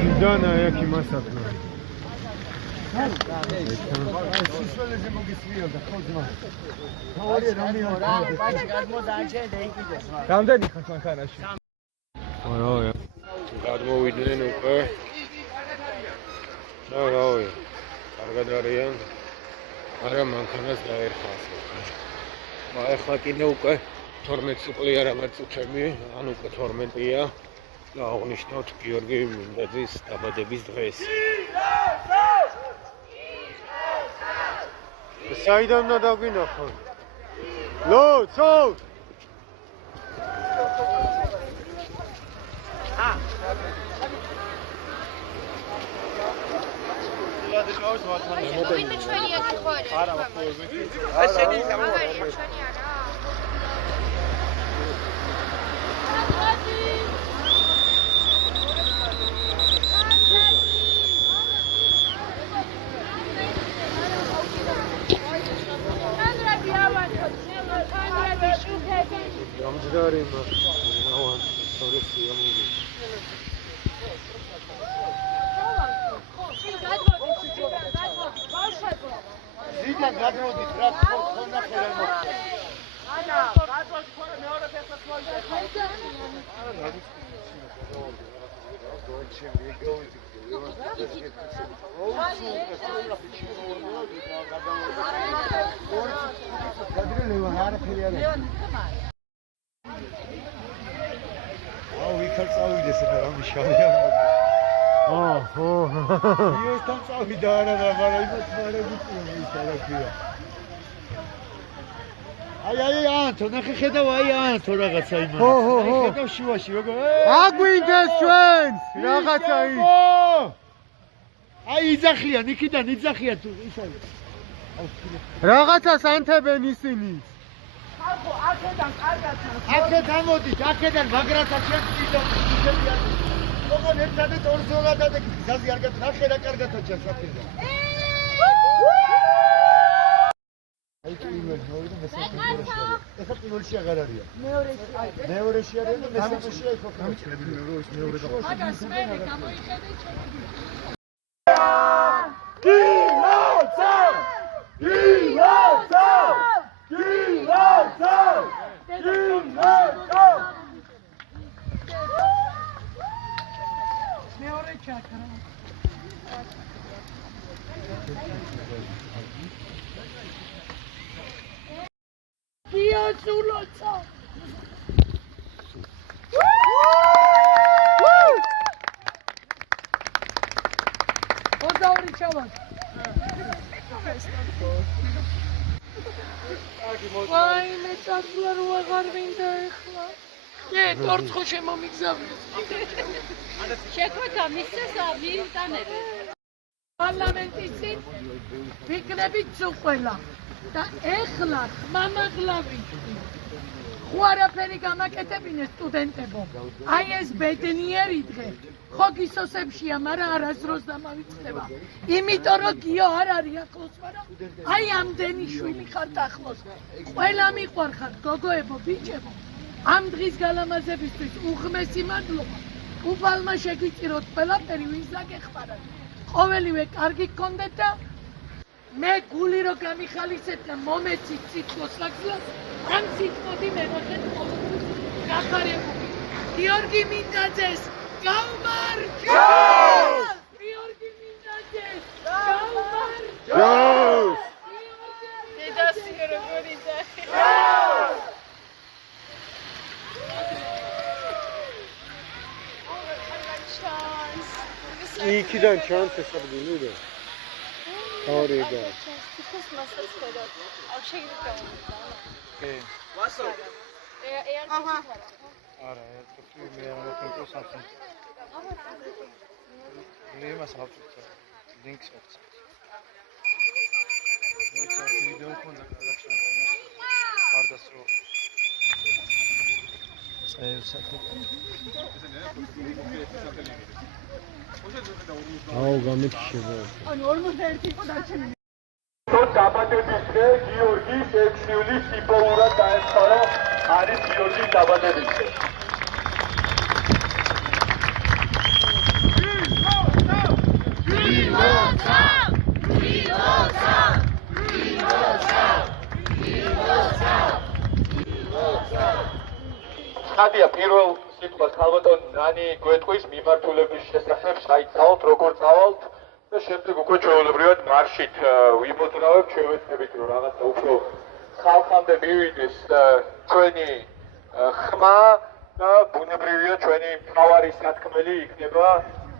Sidana jaki masakra. Რამდენი ხარ მანქანაში? ორი. გადმოვიდნენ უკვე. რავი. კარგად არიან. არა მანქანას დაერხავს. ახლა კიდე უკვე 12 წუთია რაღაც წუთები, ან უკვე 12-ია. და აღნიშნავთ გიორგი მინდაძის დაბადების დღეს. საიდან უნდა დაგვინახოთ? ლოცო! ვინმე ჩვენია გიხوارე? არა, შენი გამოვარია, ჩვენი არა. გამძგარი მოვან სორესია მოდი. ზიდა გადმოდით რა თქო ნახე რა მოხდა. ანა, გადმოდი ხოლმე მეორე ფეხს მოიჭრა. ვიქარ წავიდეს ახლა რა მიშავია. ოჰო. იოსთან წავიდა არა და მაგრამ იმას მარაგიწია ის არაფერია. აი ანთო ნახე ხედავ აი ანთო რაღაცა იმას. აი ხედავ შუაში როგორ აგვინდეს ჩვენს რაღაცა ის. აი იძახიან იქიდან იძახიან თუ ისა. რაღაცას ანთებენ ისინი. ხალხო აქედან კარგად აქეთ ამოდით აქედან მაგრათა შეგვიძლია როგორ ერთადეთ ორ ზოგადად და გზაზე არ გაწნახე რა კარგად აჩას აქედან აი პირველი მოვიდა მესამე ეხლა პირველში აღარ არიან მეორეში არიან და მესამეში აი ხო გამიჩნები მეორე მაგას მე გამოიხედე მეორე ჩაკრა გიოცულოცა ოდაური ჩავარ ვაი მე წასვლა რო აღარ მინდა ეხლა ტორცხო შემომიგზავნეს შეკვეთა მისცესა მიიტანები პარლამენტის წინ ვიქნებით ზუყველა და ეხლა მამაღლავიჩი ხო არაფერი გამაკეთებინე სტუდენტებო აი ეს ბედნიერი დღე ხო გისოსებშია მაგრამ არასდროს დამავიწყდება იმიტომ რომ გიო არ არის ახლოს მაგრამ აი ამდენი შვილი ხართ ახლოს ყველა მიყვარხართ გოგოებო ბიჭებო ამ დღის გალამაზებისთვის უღმესი მადლობა უფალმა შეგიწიროთ ყველაფერი ვინც დაგეხმარათ ყოველივე კარგი გქონდეთ და მე გული რო გამიხალისეთ და მომეცით სიტყვას ლაგზლას ამ სიტყვოდი მეგოხეთ გახარებული გიორგი მინდაძეს გაუმარჯო გიორგი მინდაძეს გაუმარჯო დედასი როგორი ძახი იქიდან ჩანს ეს ადგილი და ორიგა ის მასას ხედავ აქ შეიძლება კი ვასო აჰა არა ეს მე არ ვფიქრობ საფრთხე მე მას ავწევ ლინკს ვაქვს მოიცა ვიდეო კონდა გადაჭრა გარდასრო აუ გამიჩნდა ანუ 41 იყო დარჩენილი დაბადების დღე გიორგის 6 ივლისს იპოვურად დაესწრო არის გიორგის დაბადებისდე. ხადია პირველ სიტყვას ქალბატონ ნანი გვეტყვის მიმართულების შესახებ საითაოთ როგორ წავალთ და შემდეგ უკვე ჩვეულებრივად მარშით ვიმოძრავებთ შევეცდებით რომ რაღაცა უფრო ხალხამდე მივიდეს ჩვენი ხმა და ბუნებრივია ჩვენი მთავარი სათქმელი იქნება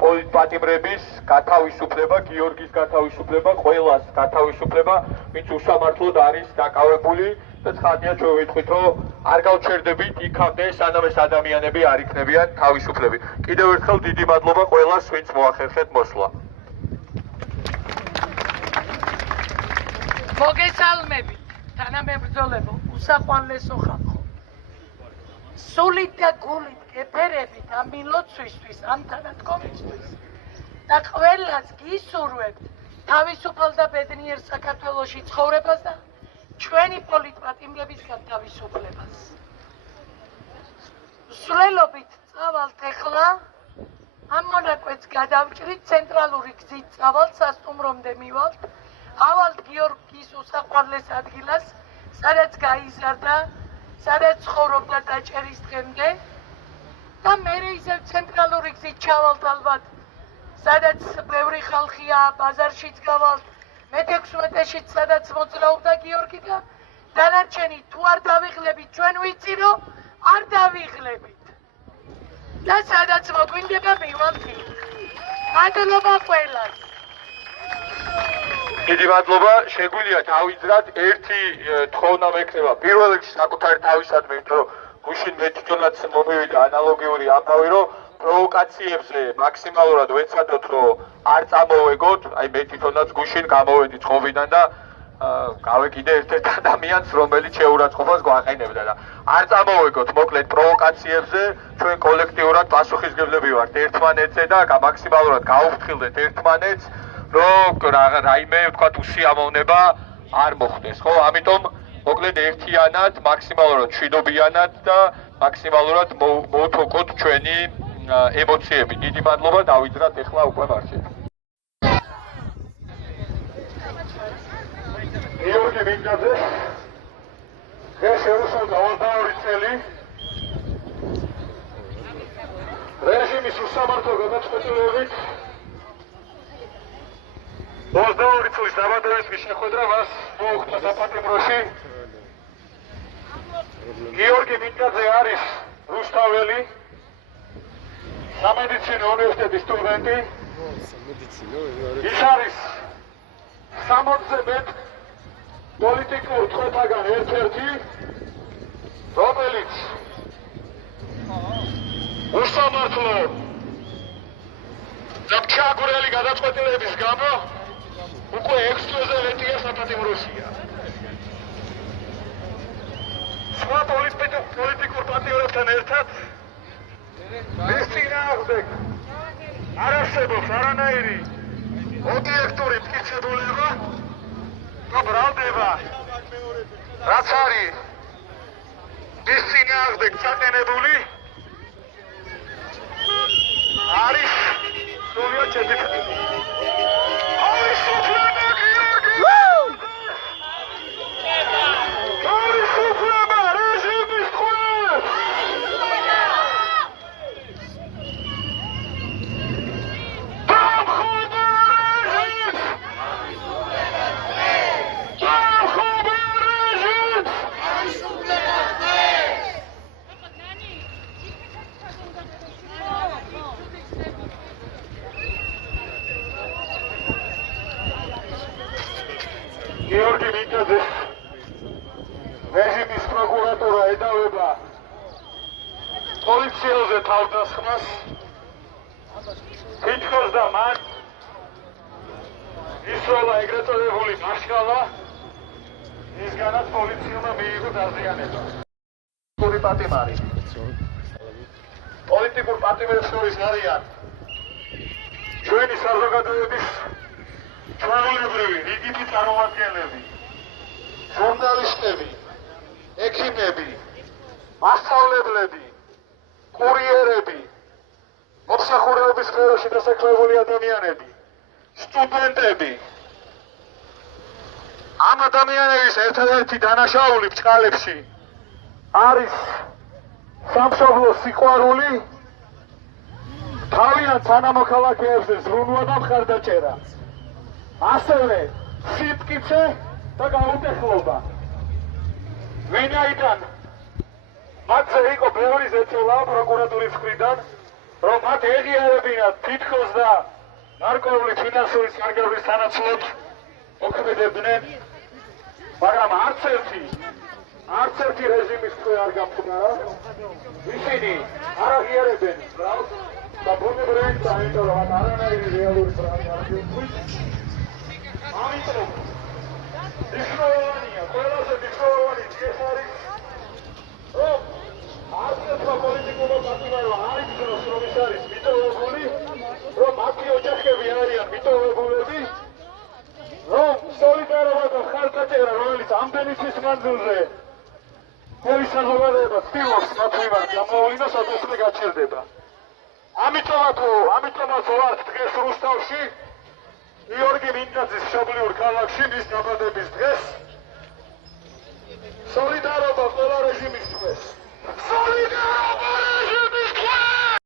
პოლიტპატიმრების გათავისუფლება, გიორგის გათავისუფლება, ყველას გათავისუფლება, ვინც უსამართლოდ არის დაკავებული და ცხადია ჩვენ ვიტყვით რომ არ გავჩერდებით იქამდე სანამ ეს ადამიანები არ იქნებიან თავისუფლები. კიდევ ერთხელ დიდი მადლობა ყველას ვინც მოახერხეთ მოსვლა. მოგესალმებით თანამებრძოლებო, უსაყვარლესო ხალხო. სულით და გულით გეფერებით ამ მილოცვისთვის, ამ თანადგომისთვის და ყველას გისურვებთ თავისუფალ და ბედნიერ საქართველოში ცხოვრებას და ჩვენი პოლიტპატიმრებისგან თავისუფლებას. სულელობით წავალთ ახლა ამ მონაკვეთს გადავჭრით, ცენტრალური გზით წავალთ, სასტუმრომდე მივალთ, ავალთ გიორგის უსაყვარლეს ადგილას, სადაც გაიზარდა, სადაც ცხოვრობდა დაჭერის დღემდე და მერე ისევ ცენტრალური გზით ჩავალთ ალბათ, სადაც ბევრი ხალხია, ბაზარშიც გავალთ, მე-16-შიც სადაც მოძრაობდა გიორგი და დანარჩენი თუ არ დავიღლებით, ჩვენ ვიცი რომ არ დავიღლებით. და სადაც მოგვინდება მივალთ იქ. მადლობა ყველას. დიდი მადლობა, შეგვიძლია დავიძრათ ერთი თხოვნა მექნება. პირველ რიგში საკუთარი თავისადმი, იმიტომ რომ გუშინ მე თვითონაც მომივიდა ანალოგიური ამბავი, რომ პროვოკაციებზე მაქსიმალურად ვეცადოთ, რომ არ წამოვეგოთ, აი მე თვითონაც გუშინ გამოვედი წყობიდან და გავეკიდე ერთ-ერთ ადამიანს, რომელიც შეურაცხყოფას გვაყენებდა და არ წამოვეგოთ მოკლედ პროვოკაციებზე, ჩვენ კოლექტიურად პასუხისმგებლები ვართ ერთმანეთზე და მაქსიმალურად გავუფრთხილდეთ ერთმანეთს, რომ რაიმე ვთქვათ უსიამოვნება არ მოხდეს, ხო? ამიტომ მოკლედ ერთიანად, მაქსიმალურად მშვიდობიანად და მაქსიმალურად მოვთოკოთ ჩვენი ემოციები. დიდი მადლობა, დავიძრათ ახლა უკვე მარშით. გიორგი მინდაძე დღეს შეუსრულდა 22 წელი რეჟიმის უსამართლო გადაწყვეტილებით 22 წლის დაბადებისთვის შეხვედრა მას მოუხდა საპატიმროში. გიორგი მინდაძე არის რუსთაველი, სამედიცინო უნივერსიტეტის სტუდენტი. ის არის 60-ზე მეტ პოლიტიკურ წვეთაგან ერთ-ერთი, რომელიც უსამართლო და ჩაგურელი გადაწყვეტილების გამო უკვე 6 წელზე მეტია საპატიმროშია. სხვა პოლიტიკურ პარტიებთან ერთად მის წინააღმდეგ არ არსებობს არანაირი ობიექტური მტკიცებულება და ბრალდება, რაც არის მის წინააღმდეგ წაყენებული, არის სულიად შედიფრებული. გიორგი მინდაძე რეჟიმის პროკურატურა ედავება პოლიციელზე თავდასხმას, თითქოს და მან ისროლა ეგრეთ წოდებული მაშკალა, ისგანაც პოლიციელმა მიიღო დაზიანება. პოლიტიკურ პატიმრებს შორის არიან ჩვენი საზოგადოების ჩვეულებრივი რიგითი წარმომადგენლები, ჟურნალისტები, ექიმები, მასწავლებლები, კურიერები, მომსახურების სფეროში დასაქმებული ადამიანები, სტუდენტები. ამ ადამიანების ერთადერთი დანაშაული ბჭყალებში არის სამშობლოს სიყვარული, თავიანთ თანამოქალაქეებზე ზრუნვა და მხარდაჭერა, ასევე სიმტკიცე და გაუტეხლობა. ვინაიდან მათზე იყო ბევრი ზეწოლა პროკურატურის მხრიდან, რომ მათ ეღიარებინათ თითქოს და ნარკოული ფინანსური სარგებლის სანაცვლოდ მოქმედებდნენ, მაგრამ არც ერთი რეჟიმის თქვენ არ გამხდარა. ისინი არ აღიარებენ ბრალს და ბუნებრივად იმიტომ რომ არანაირი რეალური ბრალი არ გვიყვით. ამიტომ მნიშვნელოვანია, ყველაზე მნიშვნელოვანი ეს არის, რომ არც ერთმა პოლიტიკურმა პარტიამ არ იგრძნოს, რომ ის არის მიტოვებული, რომ მათი ოჯახები არიან მიტოვებულები, რომ სოლიდარობა და მხარდაჭერა, რომელიც ამდენი თვის მანძილზე მთელი საზოგადოება ცდილობს მათ მიმართ გამოავლინოს, ადრესვე გაჩერდება. ამიტომაც ვართ დღეს რუსთავში, გიორგი მინდაძის მშობლიურ ქალაქში მის დაბადების დღეს. სოლიდარობა ყველა რეჟიმის დღეს. სოლიდარობა რეჟიმის დღეს!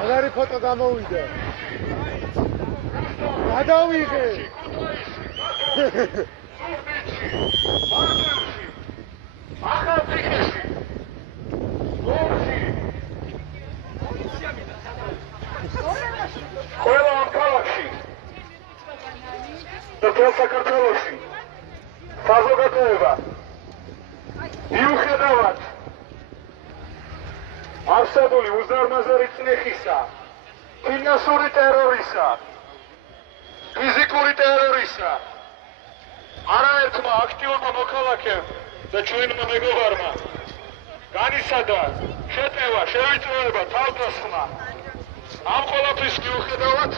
მაგარი ფოტო გამოვიდა. გადავიღე. ახალციხეში, გორში, ყველა ამ ქალაქში და მთელ საქართველოში საზოგადოება მიუხედავად არსებული უზარმაზარი წნეხისა, ფინანსური ტერორისა, ფიზიკური ტერორისა, არაერთმა აქტიურმა მოქალაქემ და ჩვენმა მეგობარმა განიცადა შეტევა, შევიწროება, თავდასხმა. ამ ყველაფრის მიუხედავად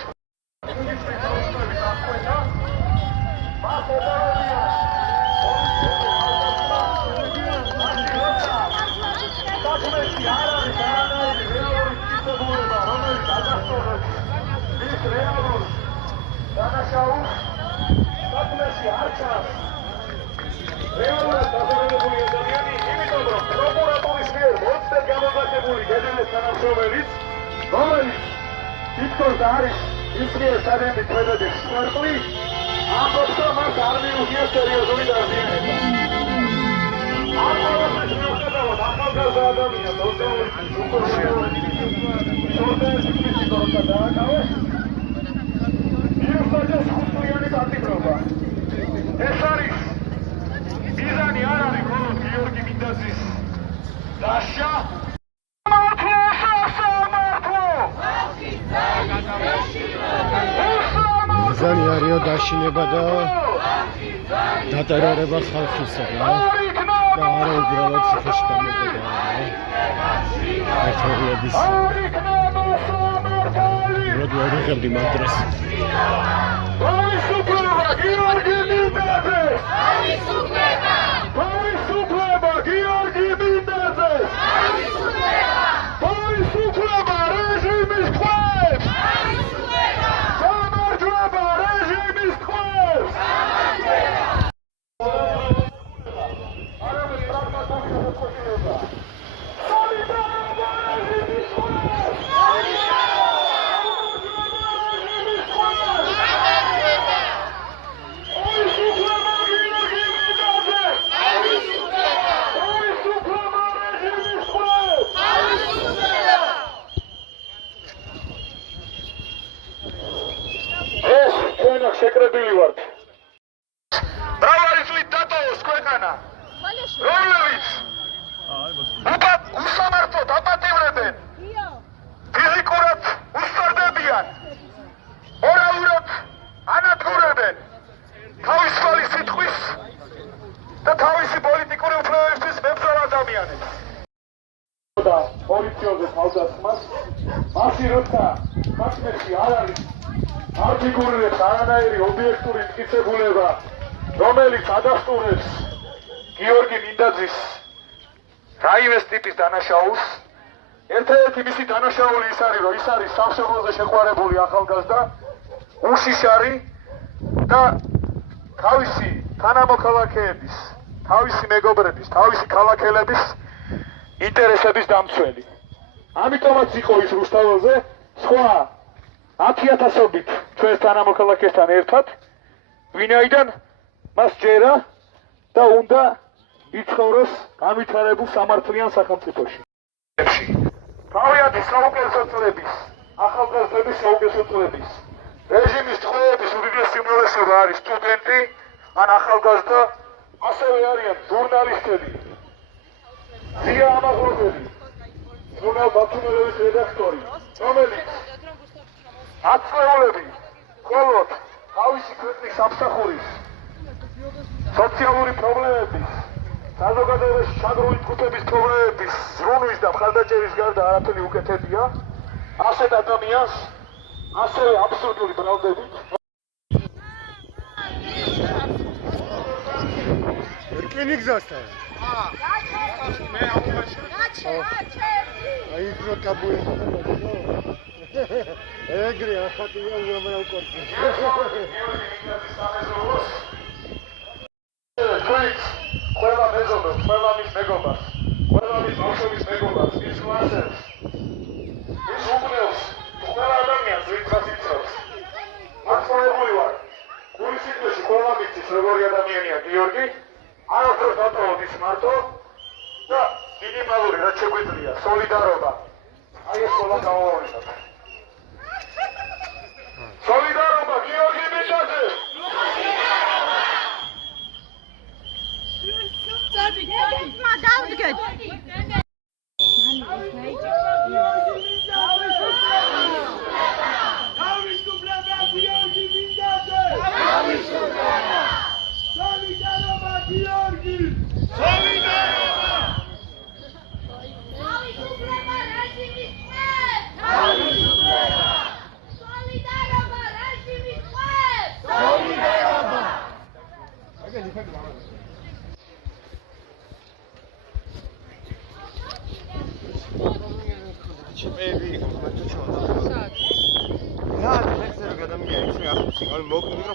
რეალურად დაზიანებული ადამიანი, იმიტომ რომ პროკურატურის მიერ მოცდად გამოსახებული დედამის თანამშრომელიც, რომელიც თითქოს არის ის მიერ სადემის მეთოდების სპარკლი, ამბობს, რომ მას არ მიუღია სერიოზული დაზიანება. ამ ყველაფრის მიუხედავად ახალგაზრდა ადამიანს 22 წლის შორტერის როცა დააკავეს, მიუსაჯეს 5 წლიანი პატიმრობა. ეს არის მიზანი არ არის მხოლოდ გიორგი მინდაძის დასჯა. მიზანი არისო დაშინება და დატერორება ხალხისა და არა უბრალოდ ციხეში დამოკიდება. ერთეულების როდი აღებდი მაგ დროს. თავისუფლება გიორგი მინდაძე! თავისუფლება გიორგი მინდაძე! თავისუფლება რეჟიმის ქვებს! გამარჯვება რეჟიმის ქვებს! არამედ პრაგმატული მოწყობილება! სოლიდარობა რეჟიმის ქვებს! შეკრებილი ვართ. მრავალი წლით დატოვოს ქვეყანა, რომლებიც უსამართლოდ აპატიმრებენ, ფიზიკურად უსწორდებიან, მორალურად ანადგურებენ თავისუფალი სიტყვის და თავისი პოლიტიკური უფლებებისთვის მებრძოლ ადამიანებს. და პოლიციაზე თავდასხმას, მას თავისი როცა ხასმებში არ არის არტიკულირებს არანაირი ობიექტური მტკიცებულება, რომელიც ადასტურებს გიორგი მინდაძის რაიმეს ტიპის დანაშაულს. ერთადერთი მისი დანაშაული ის არის, რომ ის არის სამშობლოზე შეყვარებული ახალგაზრდა, უშიშარი და თავისი თანამოქალაქეების, თავისი მეგობრების, თავისი ქალაქელების ინტერესების დამცველი. ამიტომაც იყო ის რუსთაველზე სხვა 10,000-ობით ჩვენს თანამოქალაქესთან ერთად, ვინაიდან მას ჯერა და უნდა იცხოვროს განვითარებულ სამართლიან სახელმწიფოში. თავიანთი საუკეთესო წლების, ახალგაზრდების საუკეთესო წლების რეჟიმის წლების უდიდესი უმრავლესობა არის სტუდენტი ან ახალგაზრდა, ასევე არიან ჟურნალისტები, ზია ამაღლობელი, ჟურნალ ბათუმელოვის რედაქტორი, რომელიც ათწლეულები მხოლოდ თავისი ქვეყნის სამსახურის სოციალური პრობლემების, საზოგადოებაში ჩაგრული ჯგუფების პრობლემების ზრუნვის და მხარდაჭერის გარდა არაფერი უკეთებია, ასეთ ადამიანს ასევე აბსურდული ბრალდებით რკინი გზასთან. აი დრო კაბუე. ეგრე ახატია უამრავ კორპუსი. ყველა მეზობელს, ყველა მის მეგობარს, ყველა მის ბავშვების მეგობარს, მის კლასებს, ის უყურებს ყველა ადამიანს, ვინც იცავს. მახსოვებული ვარ, გულის სიტყვაში ყველა მიცის როგორი ადამიანია გიორგი, არასდროს დატოვოთ ის მარტო და მინიმალური რაც შეგვიძლია სოლიდარობა. აი ეს ყველა გამოვაყენოთ. სოლიდარობა გიორგი მინდაძე.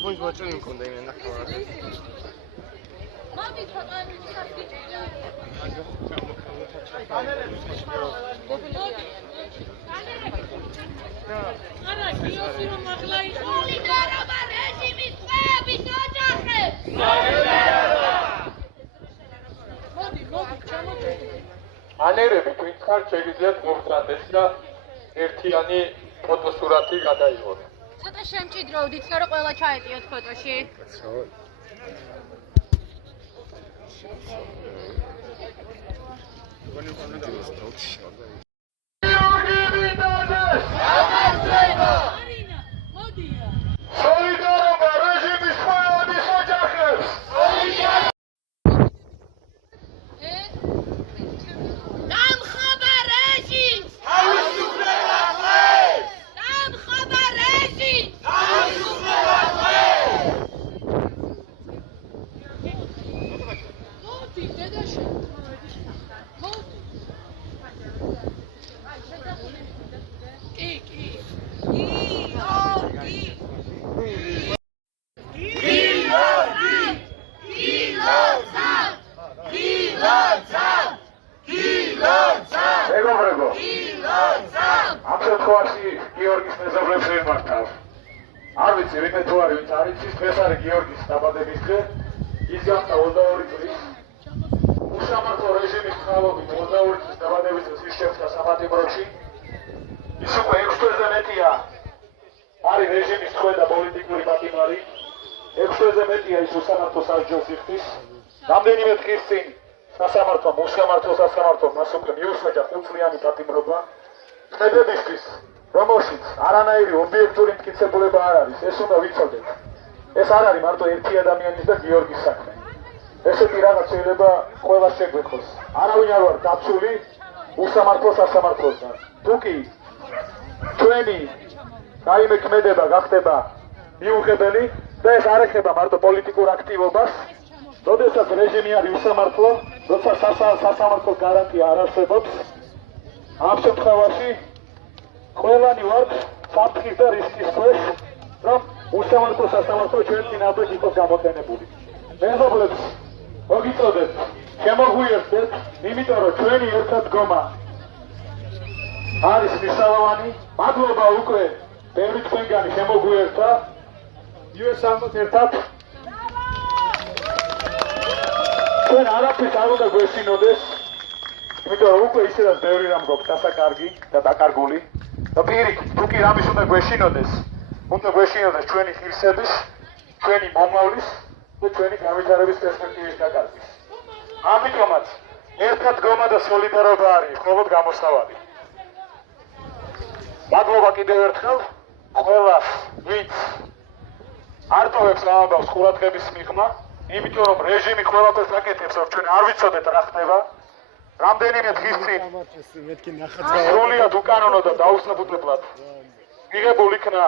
მიკროფონის მოჭრილი მქონდა იმენ ნახევარად. მოდი ცოტა გიჭირდა. არა, გიოსი რომ ახლა იყო. სოლიდარობა რეჟიმის წვეების ოჯახებს. სოლიდარობა. მოდი, ჩამოჭრილი. ანერები თქვენ ხარ შეგიძლიათ მოვწადეთ და ერთიანი ფოტოსურათი გადაიღოთ. ცოტა შემჭიდროვდით, რომ ყველა ჩაეტიოთ ფოტოში. სოლიდარობა რეჟიმის წვეების ოჯახებს. დამხობა რეჟიმს! თავისუფლება დღეს! დამხობა რეჟიმს! თავისუფლება დღეს! მოდი, დედაშე. მოდი. კი. მეგობრებო, ამ შემთხვევაში გიორგის მეზობლებს ვერ მართავ. არ ვიცი, ვინმე თუ არის, ვინც არ იცის, დღეს არის გიორგის დაბადების დღე. ის გახდა 22 წლის უსამართლო რეჟიმის წყალობით 22 წლის დაბადების დღეს ის შეხვდა სამართლოში. ის უკვე 6 თვეზე მეტია არის რეჟიმის წვე და პოლიტიკური პატიმარი. 6 თვეზე მეტია ის უსამართლო სასჯელს იხდის. რამდენიმე დღის წინ სასამართლომ, უსამართლო სასამართლომ მას უკვე მიუსაჯა 5 წლიანი პატიმრობა. ხდებებისთვის, რომელშიც არანაირი ობიექტური მტკიცებულება არ არის, ეს უნდა ვიცოდეთ. ეს არ არის მარტო ერთი ადამიანის და გიორგის საქმე. ესეთი რაღაც შეიძლება ყველას შეგვექოს. არავინ არ ვარ დაცული უსამართლო სასამართლოსგან. თუ ჩვენი გაიმექმედება გახდება მიუღებელი და ეს არ ეხება მარტო პოლიტიკურ აქტივობას. როდესაც რეჟიმი არის უსამართლო, როცა სასამართლო გარანტია არ არსებობს, ამ შემთხვევაში ყველანი ვართ საფრთხის და რისკის ქვეშ, რომ უსამართლო სასამართლო ჩვენ წინააღმდეგ იყოს გამოყენებული. მეზობლებს მოგიწოდებთ, შემოგვიერთდეთ, იმიტომ რომ ჩვენი ერთად დგომა არის მნიშვნელოვანი. მადლობა უკვე ბევრი თქვენგანი შემოგვიერთდა. იუესამბოთ ერთად. ჩვენ არაფერს არ უნდა გვეშინოდეს, იმიტომ რომ უკვე ისედაც ბევრი რამ გვაქვს დასაკარგი და დაკარგული. და პირიქით, თუ კი რამის უნდა გვეშინოდეს, უნდა გვეშინოდეს ჩვენი ღირსების, ჩვენი მომავლის და ჩვენი განვითარების პერსპექტივის დაკარგვის. ამიტომაც ერთად დგომა და სოლიდარობა არის მხოლოდ გამოსავალი. მადლობა კიდევ ერთხელ ყველას, ვინც არ ტოვებს ამბავს ყურადღების მიღმა, იმიტომ რომ რეჟიმი ყველაფერს აკეთებს, რომ ჩვენ არ ვიცოდეთ რა ხდება. რამდენიმე დღის წინ სრულიად უკანონო და დაუსაბუთებლად მიღებულ იქნა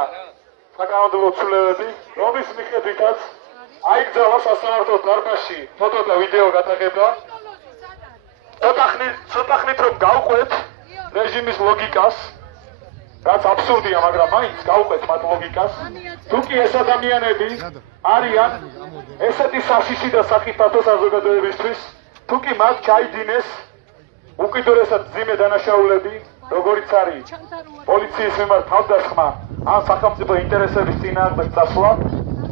საკანონმდებლო ცვლილებები, რომლის მიხედვითაც აიკრძალა სასამართლოს დარბაზში ფოტო და ვიდეო გადაღება. ცოტა ხნით რომ გავყვეთ რეჟიმის ლოგიკას, რაც აბსურდია, მაგრამ მაინც გავყვეთ მათ ლოგიკას. თუ კი ეს ადამიანები არიან ესეთი საშიში და სახიფათო საზოგადოებისთვის, თუ კი მათ ჩაიდინეს უკიდურესად მძიმე დანაშაულები, როგორიც არის პოლიციის მიმართ თავდასხმა ან სახელმწიფო ინტერესების წინააღმდეგ წასვლა,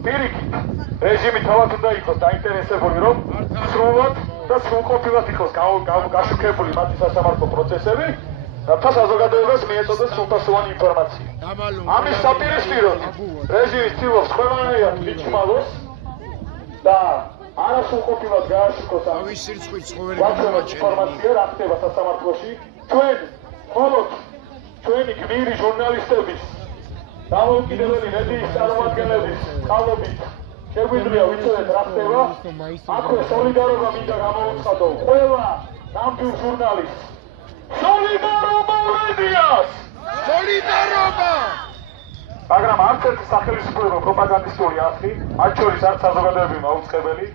პირიქით, რეჟიმი თავად უნდა იყოს დაინტერესებული, რომ სრულად და სრულყოფილად იყოს გაშუქებული მათი სასამართლო პროცესები, რათა საზოგადოებას მიეწოდოს სრულფასოვანი ინფორმაცია. ამის საპირისპიროდ რეჟიმი ცდილობს ყველანაირად მიჩმალოს და არასრულყოფილად გააშუქოს ამ ინფორმაცია, რა ხდება სასამართლოში. ჩვენ მხოლოდ ჩვენი გმირი ჟურნალისტების, დამოუკიდებელი მედიის წარმომადგენლების წყალობით შეგვიძლია ვიცოდეთ რა ხდება. აქვე სოლიდარობა მინდა გამოვუცხადო ყველა ნამდვილ ჟურნალისტს. სოლიდარობა მედიას! სოლიდარობა! მაგრამ არც ერთი სახელმწიფო პროპაგანდისტული არხი, მათ შორის არც საზოგადოებრივი მაუწყებელი,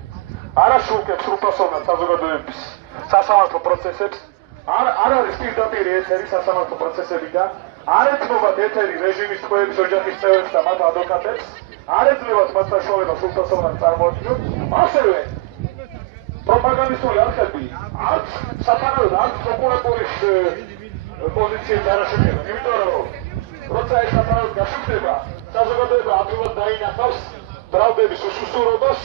არ აშუქებს სრულფასოვნად საზოგადოების სასამართლო პროცესებს, არ არის პირდაპირ ეთერი სასამართლო პროცესებიდან, არ ეთმობათ ეთერი რეჟიმის ტყვეების ოჯახის წევრებს და მათ ადვოკატებს, არ ეძლებათ მათ საშუალებას სრულფასოვნად წარმოადგინონ, ასევე პროპაგანდისტული არხები არც საფაროდ არც პროკურატურის პოზიციებს არ აშუქებენ, იმიტომ რომ როცა ეს საფაროდ გაშუქდება, საზოგადოება ადვილად დაინახავს ბრალდების უსუსურობას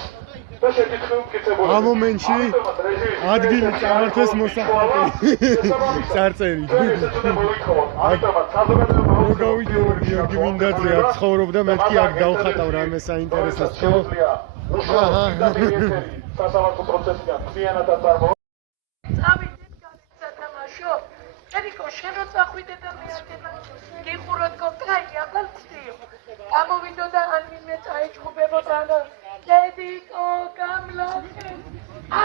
და შეკითხები მტკიცებულებას. ამ მომენტში ადგილი წამართვეს მოსახლეობამ წარწერი. ამიტომაც საზოგადოება მოგავიდე გიორგი მინდაძე აქ ცხოვრობდა, მეთქი აქ დავხატავ რამე საინტერესოს ხო? სასამართლო პროცესიდან მთლიანად აწარმოო. წავიდეთ განსათამაშო. ერიკო, შენ რო წახვიდე და მე აკეთა გიხუროთ კოკაი, ახალ ცდიო. გამოვიდო და ან ვინმე წაეჭუბებოდა და დედიკო, გამლახე.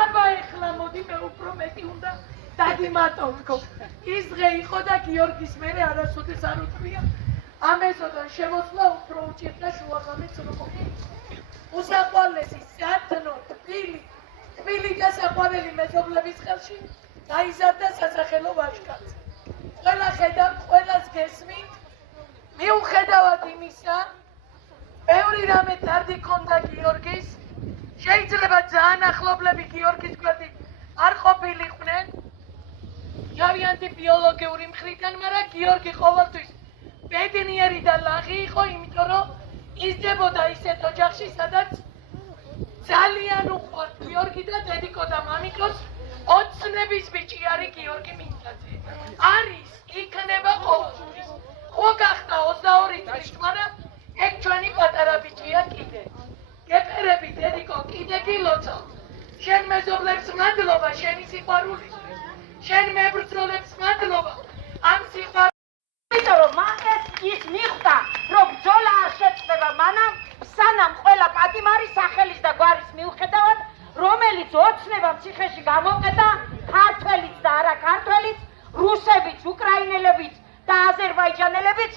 აბა ეხლა მოდი მე უფრო მეტი უნდა დაგიმატოვო. ის დღე იყო და გიორგის მერე არასოდეს არ უთქვია. ამ ეზოდან შემოსვლა უფრო უჭირდა შუაღამის რუკები. უსაყვარლესი სათნო თბილი და საყვარელი მეზობლების ხელში გაიზარდა სასახელო ვაჟკაცი. ყველა ხედავთ, ყველას გესმით, მიუხედავად იმისა, ბევრი რამე დარდი ჰქონდა გიორგის, შეიძლება ძალიან ახლობლები გიორგის გვერდით არ ყოფილიყვნენ, თავიანთი ბიოლოგიური მხრიდან, მაგრამ გიორგი ყოველთვის ბედნიერი და ლაღი იყო, იმიტომ რომ იზრდებოდა ისეთ ოჯახში, სადაც ძალიან უყვართ გიორგი და დედიკო და მამიკოს ოცნების ბიჭი არის გიორგი მინდაძე. არის, იქნება ყოველთვის. ხო გახდა 22 წლის, მაგრამ ეგ ჩვენი პატარა ბიჭია კიდე. გეპერები დედიკო, კიდე გილოცავ. შენ მეზობლებს მადლობა, შენი სიყვარული. შენ მებრძოლებს მადლობა. ამ სიყვარულს იმიტომ რომ მან ის მიხვდა, რომ ბრძოლა არ შეწყდება მანამ, სანამ ყველა პატიმარი სახელის და გვარის მიუხედავად, რომელიც ოცნება ციხეში გამოვყედა, ქართველიც და არა ქართველიც, რუსებიც, უკრაინელებიც და აზერბაიჯანელებიც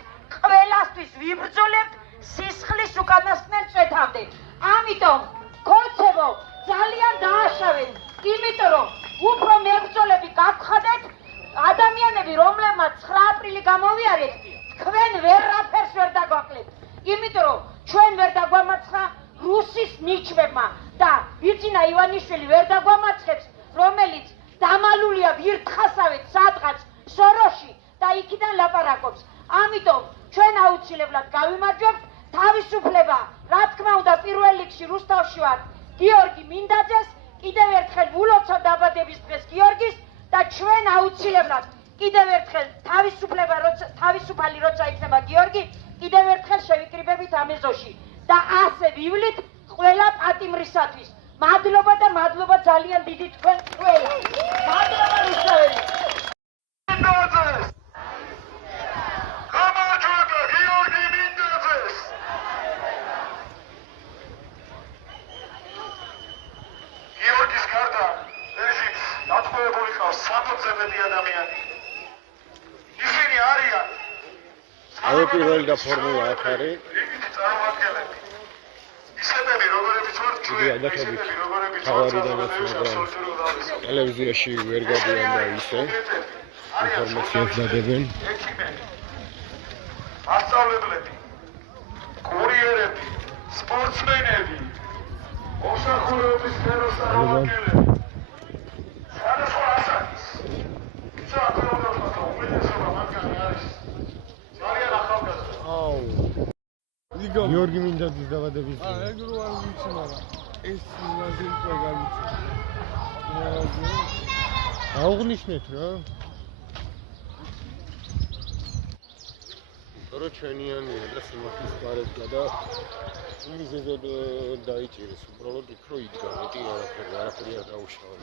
რუსისათვის ვიბრძოლებთ სისხლის უკანასკნელ წვეთამდე. ამიტომ გონცებო ძალიან დააშავეთ, იმიტომ რომ უფრო მებრძოლები გაგხადეთ, ადამიანები რომლებმაც 9 აპრილი გამოვიარეთ, თქვენ ვერაფერს ვერ დაგვაკლებთ. იმიტომ რომ ჩვენ ვერ დაგვამარცხა რუსის ნიჩბებმა და ვიძინა ივანიშვილი ვერ დაგვამარცხებს, რომელიც დამალულია ვირთხასავეთ სადღაც სოროში და იქიდან ლაპარაკობს. ამიტომ ჩვენ აუცილებლად გავიმარჯვებთ. თავისუფლება, რა თქმა უნდა, პირველ რიგში რუსთავში ვარ გიორგი მინდაძეს, კიდევ ერთხელ ვულოცავ დაბადების დღეს გიორგის და ჩვენ აუცილებლად კიდევ ერთხელ თავისუფალი როცა იქნება გიორგი, კიდევ ერთხელ შევიკრიბებით ამ ეზოში და ასე ვივლით ყველა პატიმრისათვის. მადლობა და მადლობა ძალიან დიდი თქვენ ყველა. მადლობა რუსთაველი. აი პირველი და ფორმულა აქ არის. ტელევიზიაში ვერ გადიან და ისე ინფორმაციას დადებენ. მასწავლებლები, კურიერები, სპორტსმენები, ოსახურების სფეროს წარმომადგენლები. სხვადასხვა ასაკის. უმეტესობა მათგანი არის ძალიან ახალგაზრდა. გიორგი მინდაძის დაბადების დღე. ეგ რო არ ვიცი, მაგრამ ეს ლაზინტო გავიცი. აუღნიშნეთ რა. თორე ჩვენიანია და სიმართლის გარეთ და მიზეზად დაიჭირეს, უბრალოდ იქ რო იდგა, მეტი არაფერი არ დაუშავა.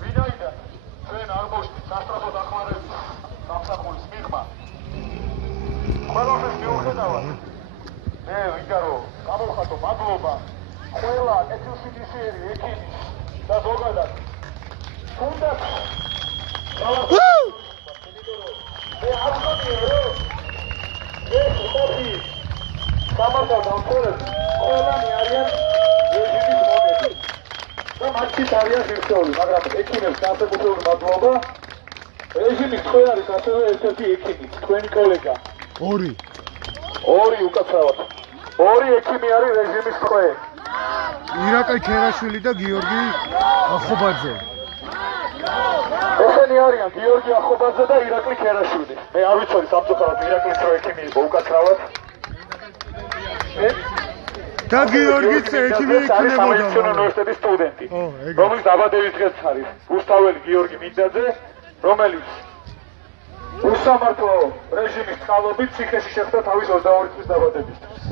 ვინაიდან ჩვენ არ მოხდით სასწრაფო დახმარების სამსახურის მიღმა. ყველაფერს მიუხედავად, მე ვინდა რომ გამოვხატო მადლობა ყველა ეთნოსიტისიერი ექიმის და ზოგადად თუნდაც მე არ ვგონია რომ ეს ხოთი გამარჯვა დამხორებს ყველანი არიან რეჟიმის მონები და მათთვის არიან ღირსეული, მაგრამ ექიმებს განსაკუთრებული მადლობა. რეჟიმის თქვენ არის ასევე ერთ-ერთი ექიმი, თქვენი კოლეგა. ორი უკაცრავად. ორი ექიმი არის რეჟიმის თქვენ. ირაკლი ქერაშვილი და გიორგი ახობაძე. ესენი არიან გიორგი ახობაძე და ირაკლი ქერაშვილი. მე არ ვიცოდი სამწუხაროდ ირაკლის რო ექიმი იყო უკაცრავად. და გიორგიც ექიმი იქნებოდა. სამედიცინო უნივერსიტეტის სტუდენტი. რომლის დაბადების დღეც არის რუსთაველი გიორგი მინდაძე, რომელიც უსამართლო რეჟიმის წყალობით ციხეში შეხვდა თავის 22 წლის დაბადების დღეს.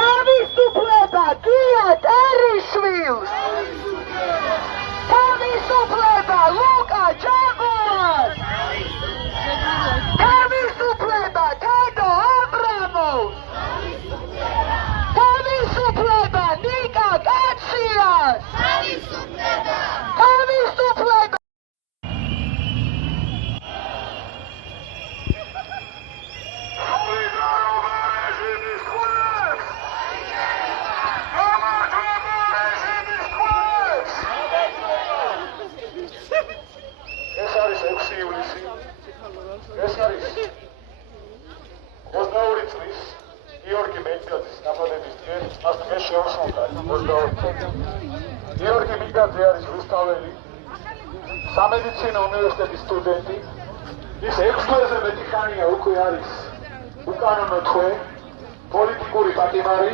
თავისუფლება გია ტერიშვილს! თავისუფლება ლუკა ჯაბარს! თავისუფლება თედო აბრამოვს! თავისუფლება ნიკა კაციას! თავისუფლება! ეს არის 6 ივლისი. ეს არის 22 წლის გიორგი მინდაძის დაბადების დღე. მას დღეს შეუსრულდა 22 წელი. გიორგი მინდაძე არის რუსთაველი სამედიცინო უნივერსიტეტის სტუდენტი. ის 6 წელზე მეტი ხანია უკვე არის უკანონო თვე, პოლიტიკური პატიმარი.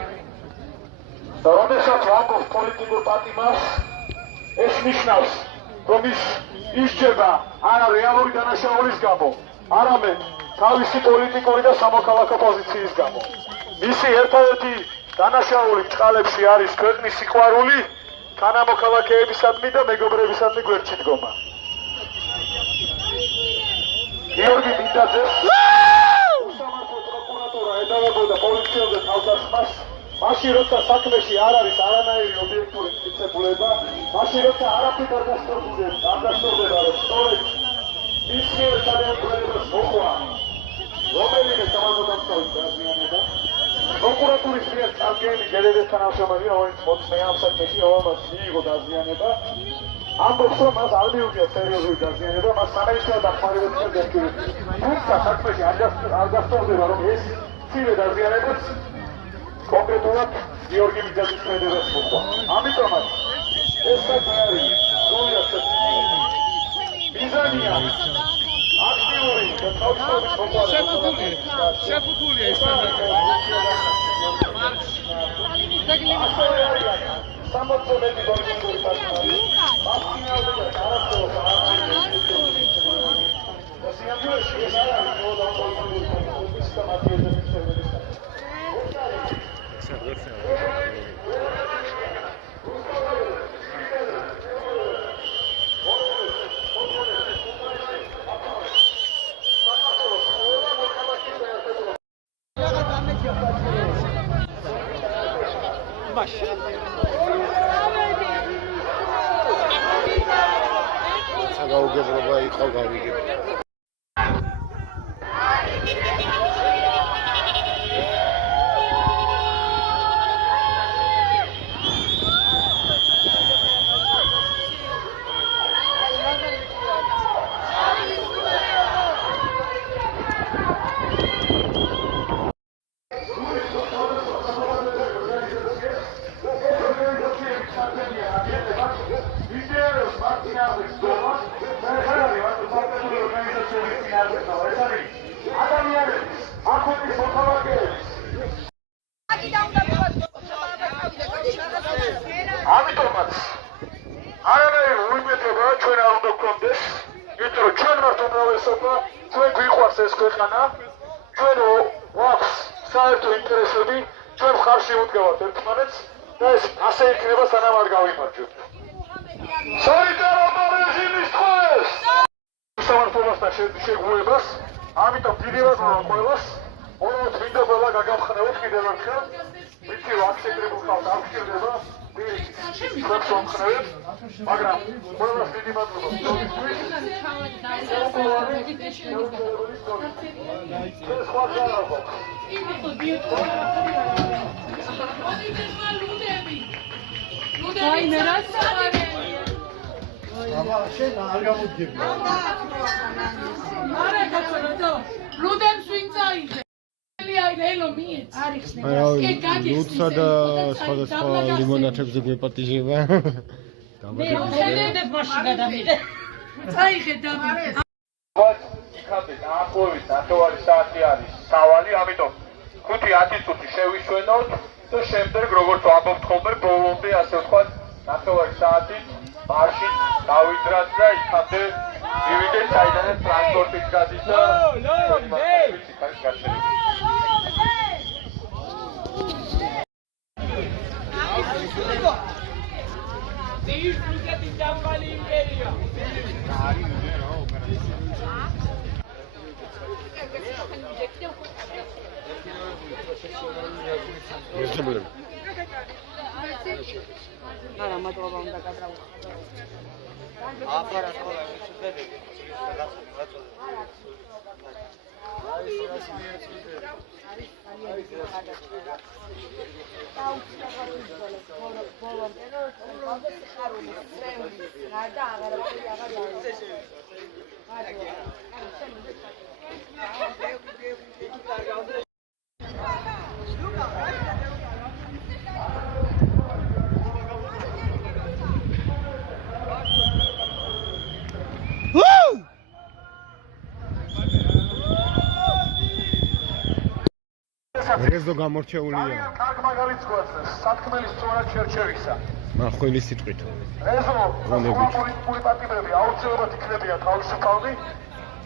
და როდესაც ვამბობ პოლიტიკურ პატიმარს, ეს ნიშნავს, რომ ის ისჯება არა რეალური დანაშაულის გამო, არამედ თავისი პოლიტიკური და სამოქალაქო პოზიციის გამო. მისი ერთადერთი დანაშაული წყალებში არის ქვეყნის სიყვარული, თანამოქალაქეებისადმი და მეგობრებისადმი გვერდში დგომა. გიორგი მინდაძე ეწეოდა პოლიციელზე თავდასხმას, მაშინ როცა საქმეში არ არის არანაირი ობიექტური მტკიცებულება, მაშინ როცა არაფრით არ დასწორდება, რომ სწორედ მის მიერ გადაემკვიდრებას მოხვა რომელიმე სამართალდამცავი დაზიანება, პროკურატურის მიერ წარდგენილი გენერლის თანამშრომელი, რომელიც მოწმეა ამ საქმეში, რომელმაც მიიღო დაზიანება, ამბობს, რომ მას არ მიუღია სერიოზული დაზიანება, მას სამეცნიერო დახმარებებისგან დაკავშირებით. თუმცა საქმეში არ დასწორდება, რომ ეს მცირე დაზიანებაც კონკრეტულად გიორგი ბიძაშვილის ქმედებას მოხდა. ამიტომაც ეს საქმე არის სრულად მიზანია აქტიური და თავისუფლების მოყვარება. შეფუთულია ეს თანხა. ასევე არიან 60 მეტი პოლიციური პატრული. მაფინალზე და არასწორად და სიამოვნებაში ეს არ არის მოდამ პოლიციური პატრულის და მათი ეზერების საგაუგებრობა იყო გავიგებ. ამიტომაც არანაირი უიმედობა ჩვენ არ უნდა გქონდეს, იმიტომ რომ ჩვენ ვართ უმრავლესობა, ჩვენ გვიყვარს ეს ქვეყანა, ჩვენ გვაქვს საერთო ინტერესები, ჩვენ მხარში ვუდგავართ ერთმანეთს და ეს ასე იქნება სანამ არ გავიმარჯვებთ. სანიტარული რეჟიმის დღეს სამართლებასთან შეგუებას, ამიტომ დიდი რაზმობა ყველას, მოულოდნელად მინდა ყველა გაგამხნევოთ კიდევ ერთხელ, ვიცი რომ აქ შეგრებულ ხალხს არ გჭირდება ჩვენს მომხნევებს, მაგრამ ყველას დიდი მადლობა მოგესალმებით. ლუცა და სხვადასხვა ლიმონათებზე გვეპატიჟება. იქამდე დაახლოებით 9 საათი არის სავალი, ამიტომ 5-10 წუთი შევიშვენოთ და შემდეგ როგორც ვამბობთ ხოლმე ბოლომდე ასე ვთქვათ 9 საათით მარშით დავიძრათ და იქამდე მივიდეთ საიდანაც ტრანსპორტით გადის და არა მადლობა უნდა გადავხადო. აფარა ხოლმე შეძები. რეზო გამორჩეულია. კარგ მაგალითს გვაძლევს სათქმელის სწორად შერჩევისა. მახვილი სიტყვით. რეზო პოლიტიკური პარტიები აუცილებლად იქნებიან თავისუფალნი,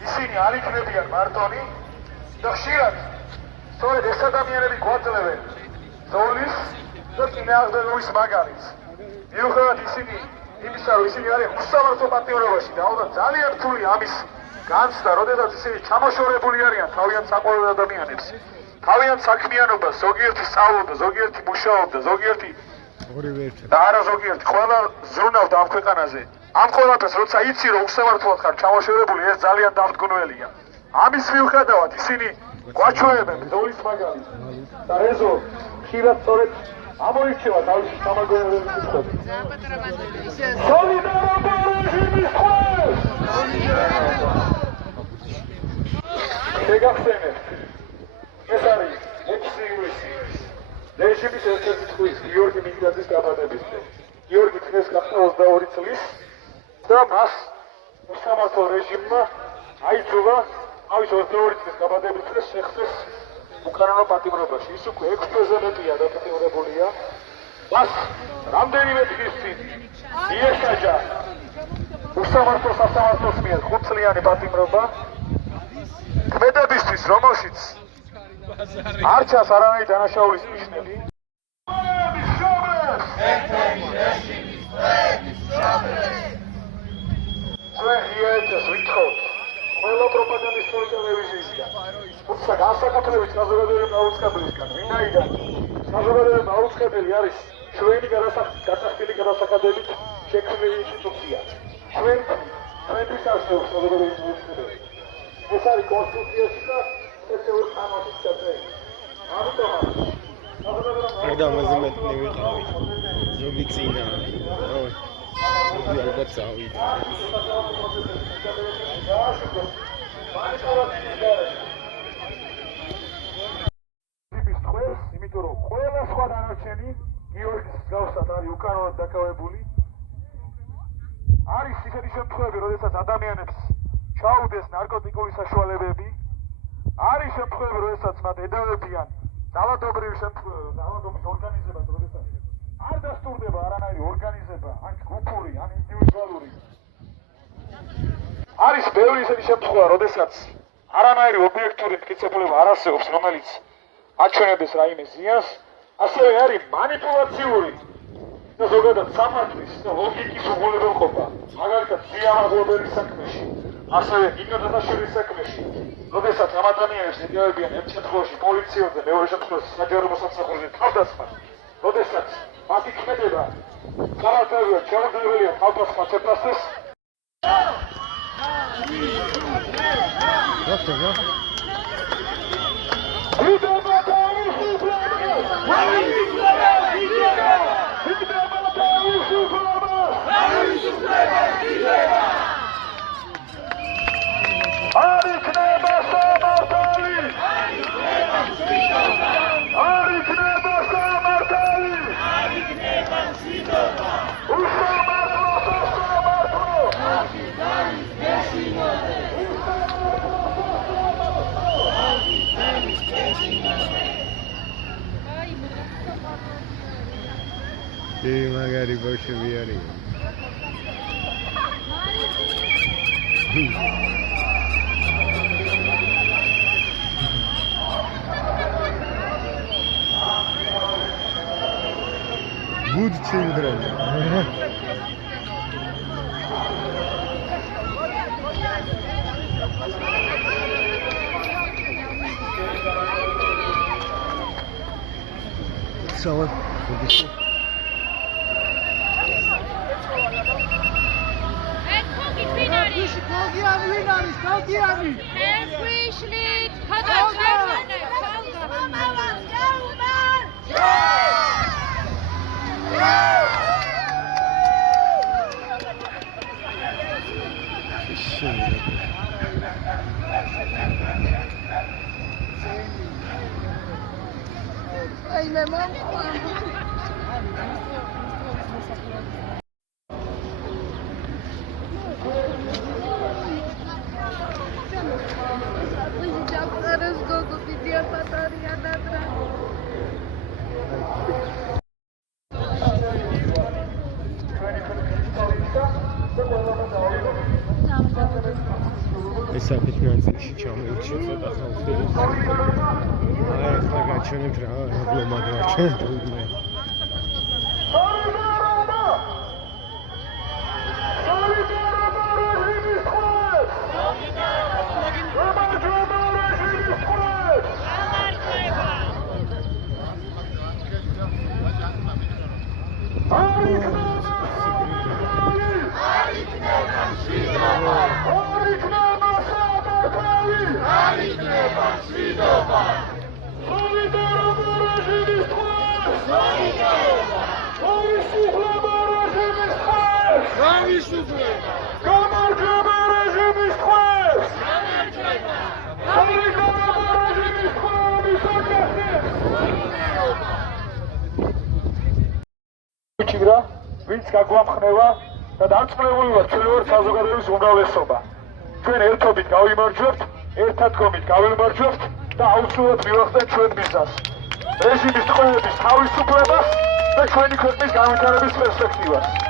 ისინი არ იქნებიან მარტონი და ხშირად სწორედ ეს ადამიანები გვაძლევენ ზოლის და წინააღმდეგობის მაგალითს. მიუხედავად ისინი იმისა, რომ ისინი არიან უსამართლო პარტიებაში და ალბათ ძალიან რთული ამის განცდა, როდესაც ისინი ჩამოშორებული არიან თავიანთ საყვარელ ადამიანებს. თავიანთ საქმიანობას ზოგიერთი სწავლობდა, ზოგიერთი მუშაობდა, ზოგიერთი ორივე ერთად. და არა ზოგიერთი, ყველა ზრუნავდა ამ ქვეყანაზე. ამ ყველაფერს როცა იცი რომ უსამართლოდ ხარ ჩამოშორებული, ეს ძალიან დამდგუნველია. ამის მიუხედავად ისინი გვაჩვენებენ ბრძოლის მაგალითს. და რეზო ხშირად სწორედ ამოირჩევა თავისი სამაგონებელი სიტყვები. სოლიდარობა რეჟიმის ხმას! შეგახსენებთ, ეს არის 6 ივლისი რეჟიმის ერთ-ერთი თვის გიორგი მიგრაძის დაბადებისდღე. გიორგი დღეს გახდა 22 წლის და მას უსამართლო რეჟიმმა აიძულა ამის 22 წლის დაბადების დღეს შეხსეს უკანონო პატიმრობაში. ის უკვე 6 თვეზე მეტია დაპატიმრებულია. მას რამდენიმე დღის წინ იესაჯა უსამართლო სასამართლოს მიერ 5 წლიანი პატიმრობა. ქმედებისთვის, რომელშიც არ ჩანს არანაირი დანაშაულის ნიშნები. ჩვენ იეთეს ვითხოვთ ყველა პროპაგანდისტული ტელევიზიისგან, თუმცა განსაკუთრებით საზოგადოებრივი მაუწყებლისგან, ვინაიდან საზოგადოებრივი მაუწყებელი არის ჩვენი გასახდელი გადასახადებით შექმნილი ინსტიტუცია. ჩვენთვის არსებობს საზოგადოებრივი მაუწყებელი. ეს არის კონსტიტუციაში და ესეულ კანონში ჩაწერილი. ამიტომ ადამიანზე მეტნი ვიყავით. ზოგი წინა. ზოგი ალბათ წავიდა. იმიტომ რომ ყველა სხვა დანარჩენი გიორგის მსგავსად არის უკანონოდ დაკავებული. არის ისეთი შემთხვევები, როდესაც ადამიანებს ჩაუდეს ნარკოტიკული საშუალებები. არის შემთხვევები, როდესაც მათ ედავებიან ძალადობრივ ორგანიზებას, როდესაც არ დასტურდება არანაირი ორგანიზება, ან ჯგუფური, ან ინდივიდუალური. არის ბევრი ისეთი შემთხვევა, როდესაც არანაირი ობიექტური მტკიცებულება არ არსებობს, რომელიც აჩვენებდეს რაიმე ზიანს, ასევე არის მანიპულაციური და ზოგადად სამართლის და ლოგიკის უღულებელყოფა, მაგალითად სიამაყლობელის საქმეში, ასევე ინდოეთაშორის საქმეში, როდესაც ამ ადამიანებს ედავებიან ერთ შემთხვევაში პოლიციაზე, მეორე შემთხვევაში საჯარო მოსამსახურეზე თავდასხმას, როდესაც მათი ქმედება გამარჯვებულად შეუძლებელია თავდასხმას შეფასდეს. მაგარი ბავშვები არის. Good children. So, გოგიანი ეს ვიშლით ხადაჭერნე აი მე მამ საფინანსში ჩამოიჭრა ცოტა ხალხი. აი ახლა გაჩვენებთ რა პრობლემა გაჩვენეთ. ჩიგრა, ვინც გაგვამხნევა და დამწყნებული ვართ ჩვენი საზოგადოების უმრავლესობა. ჩვენ ერთობით გავიმარჯვებთ, ერთად გომით გავიმარჯვებთ და აუცილებლად მივახდენთ ჩვენ მიზანს. რეჟიმის ტყვეების თავისუფლებას და ჩვენი ქვეყნის განვითარების პერსპექტივას.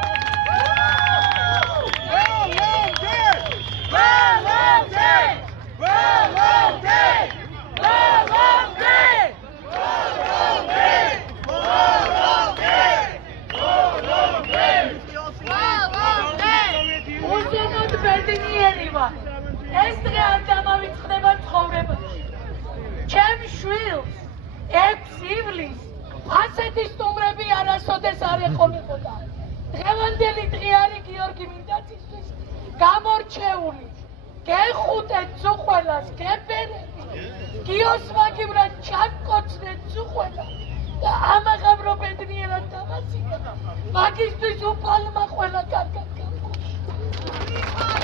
ეს დღე არ დამავიწყდება ცხოვრებაში. ჩემ შვილს 6 ივლისს ასეთი სტუმრები არასოდეს არ ეყოლებოდა. დღევანდელი დღე არის გიორგი მინდათისთვის გამორჩეული. გეხუტეთ წუხველას, გეფერები, გიოს მაგივრად ჩაკოცნეთ წუხველა და ამაღამრო ბედნიერად დამასიკეთ. მაგისთვის უფალმა ყველა კარგად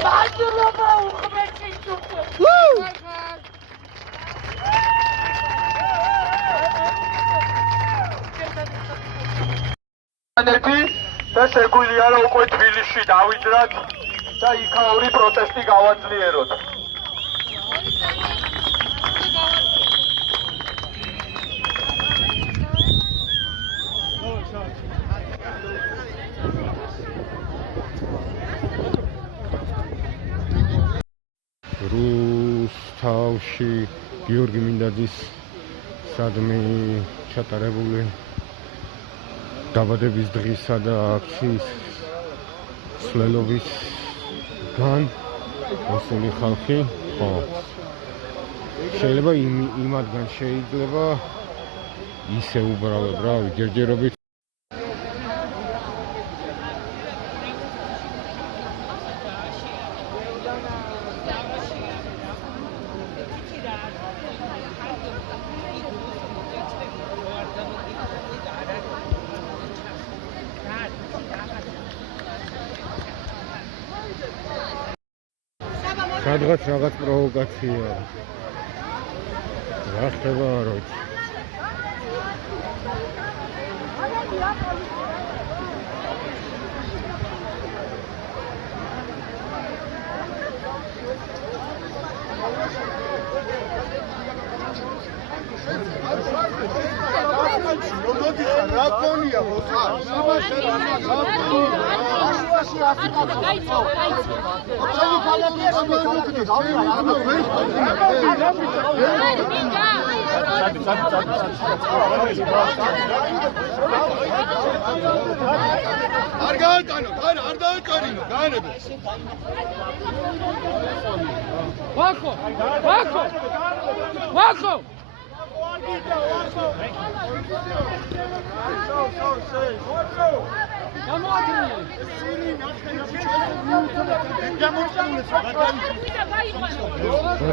მადლობა უხმეთი წუხველა. და შეგვიძლია რომ უკვე თბილისში დავიძრათ და იქაური პროტესტი გავაძლიეროთ. რუსთავში გიორგი მინდაძის სადმე ჩატარებული დაბადების დღისა და აქციის მსვლელობისგან მოსული ხალხი, ხო, შეიძლება იმათგან შეიძლება ისე უბრალოდ რავი ჯერჯერობით სადღაც რაღაც პროვოკაცია რა ხდება არ ვიცი.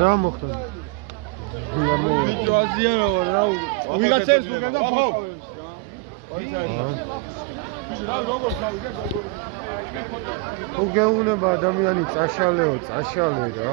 რა მოხდა? ვიღაცებს უგანდა ფოტოებს რა. უგეუნება ადამიანი წაშალეო, წაშალე რა.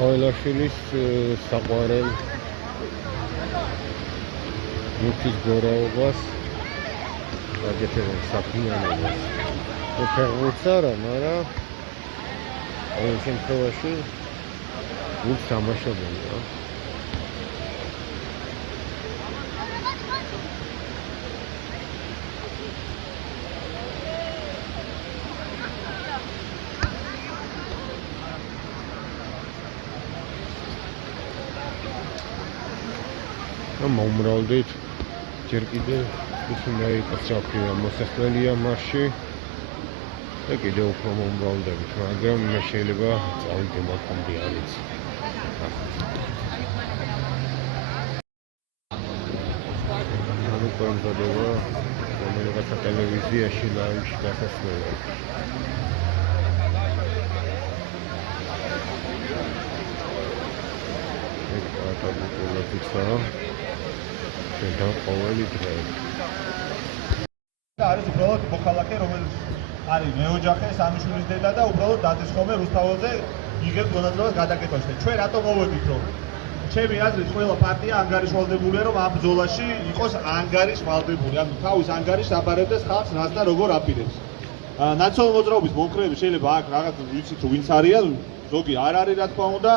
აილაშვილის საყვარელ მუქის გორაობას აგეთებენ საფრთხიანობას. ფეხბურთს არა, მაგრამ ყოველ შემთხვევაში გულს თამაშობენ რა. მომრავლდით ჯერ კიდევ ის უნდა იყოს საფრთხე მოსასვლელია მარში და კიდევ უფრო მომრავლდებით, მაგრამ შეიძლება წავიდე მათამდე არის. გამზადება რომელიღაცა ტელევიზიაში ლაივში გასასვლელად. ეს პატარებულობიცა შენთან ყოველი დღე. არის უბრალოდ მოქალაქე, რომელიც არის მეოჯახე, სამი შვილის დედა და უბრალოდ დადის ხოლმე რუსთაველზე იგებს მონაწილეობას გადაკეთებაში. ჩვენ რატომ მოვედით რომ ჩემი აზრით ყველა პარტია ანგარიშვალდებულია რომ ამ ბრძოლაში იყოს ანგარიშვალდებული. ანუ თავის ანგარიშს აბარებდეს ხალხს რას და როგორ აპირებს. ნაციონალური მოძრაობის მომხრეები შეიძლება აქ რაღაც ვიცით რომ ვინც არიან, ზოგი არ არის რა თქმა უნდა,